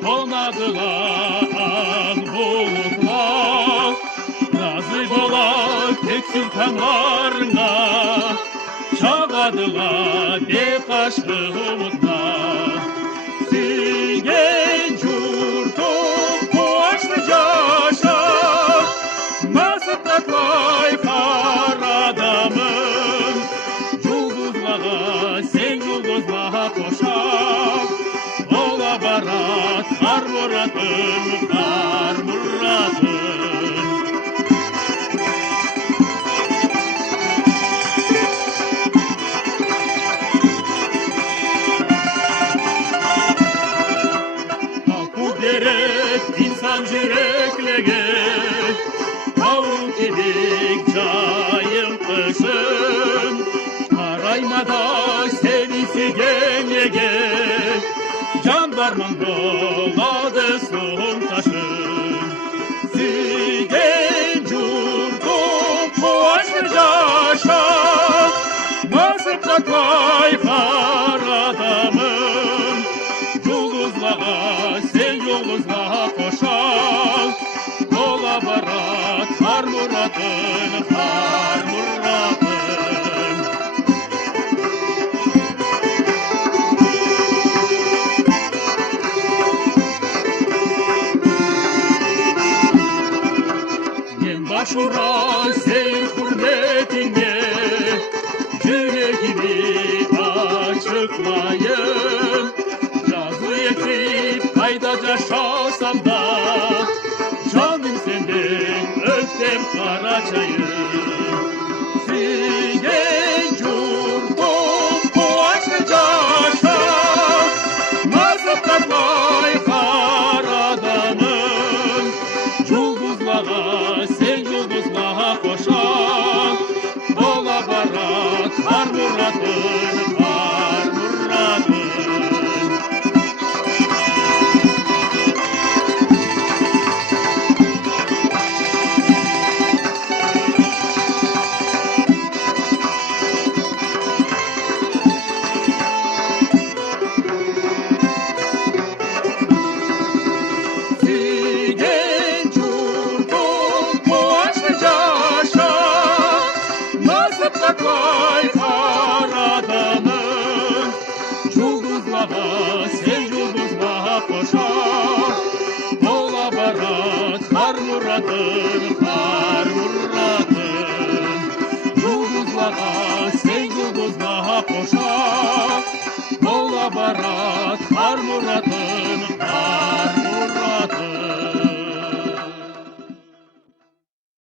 Қонадылар бұлытла, разы бола көксін таңларыңа, шағадыла беқашқы ұмытна. Сүйген жұртым қуашты жаша, насып татлай қар адамым, жұлдызлаға сен жұлдызлаға қоша. Ола барат қар мұратым, қар мұратым. Қалпу берет инсан жүректегі, тау кебек жайым қышым. Қараймада сені сүйген еге, жан барман болады соң ташым. Сүйген жұртым қуашты жаша, насып татлай қар адамым, жұлдызлаға сен жұлдызлаға қоша. Бола барат қар мұратым, қар мұратым. Башура сен құрметіңе, жүрегіме ашықлайым. Жазу етіп қайда жашасам да, жаным сенден өктем қарачайым. Сүйген жұртым қуашты жаша, насып татлай қар адамым, жұлдызлаға сен жұлдызлаға қоша. Бола барат қар мұратым, қар мұратым. Сүйген жұртым қуашты жаша, насып татлай қар адамым, жұлдызлаға сен жұлдызлаға қоша. Бола барат қар мұратым, қар мұратым. Жұлдызлаға сен жұлдызлаға қоша. Бола барат қар мұратым.